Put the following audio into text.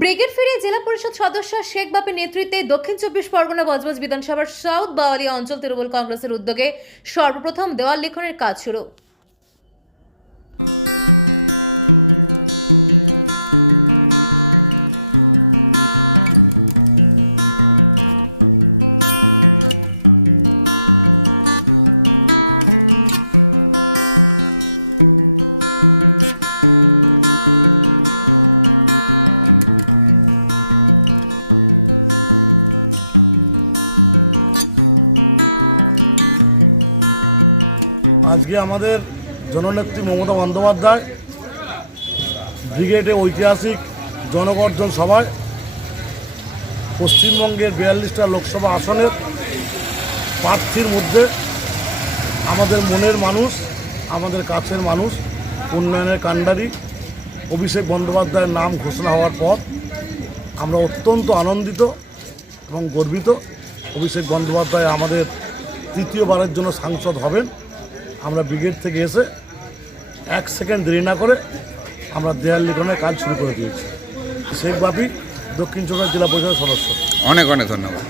Brigade ফিরে জেলা পরিষদ সদস্য শেখ বাপের নেতৃত্বে দক্ষিণ চব্বিশ পরগনা বজবজ বিধানসভার সাউথ বাওয়ালিয়া অঞ্চল তৃণমূল কংগ্রেসের উদ্যোগে সর্বপ্রথম দেওয়াল লিখনের কাজ শুরু। আজকে আমাদের জননেত্রী মমতা বন্দ্যোপাধ্যায় ব্রিগেডে ঐতিহাসিক জনগর্জন সভায় পশ্চিমবঙ্গের বিয়াল্লিশটা লোকসভা আসনের প্রার্থীর মধ্যে আমাদের মনের মানুষ, আমাদের কাছের মানুষ, উন্নয়নের কাণ্ডারি অভিষেক বন্দ্যোপাধ্যায়ের নাম ঘোষণা হওয়ার পর আমরা অত্যন্ত আনন্দিত এবং গর্বিত অভিষেক বন্দ্যোপাধ্যায় আমাদের তৃতীয়বারের জন্য সাংসদ হবেন। আমরা ব্রিগেড থেকে এসে এক সেকেন্ড দেরি না করে আমরা দেয়াল লিখনের কাজ শুরু করে দিয়েছি। শেখ বাপি দক্ষিণ চব্বিশ জেলা পরিষদের সদস্য। অনেক অনেক ধন্যবাদ।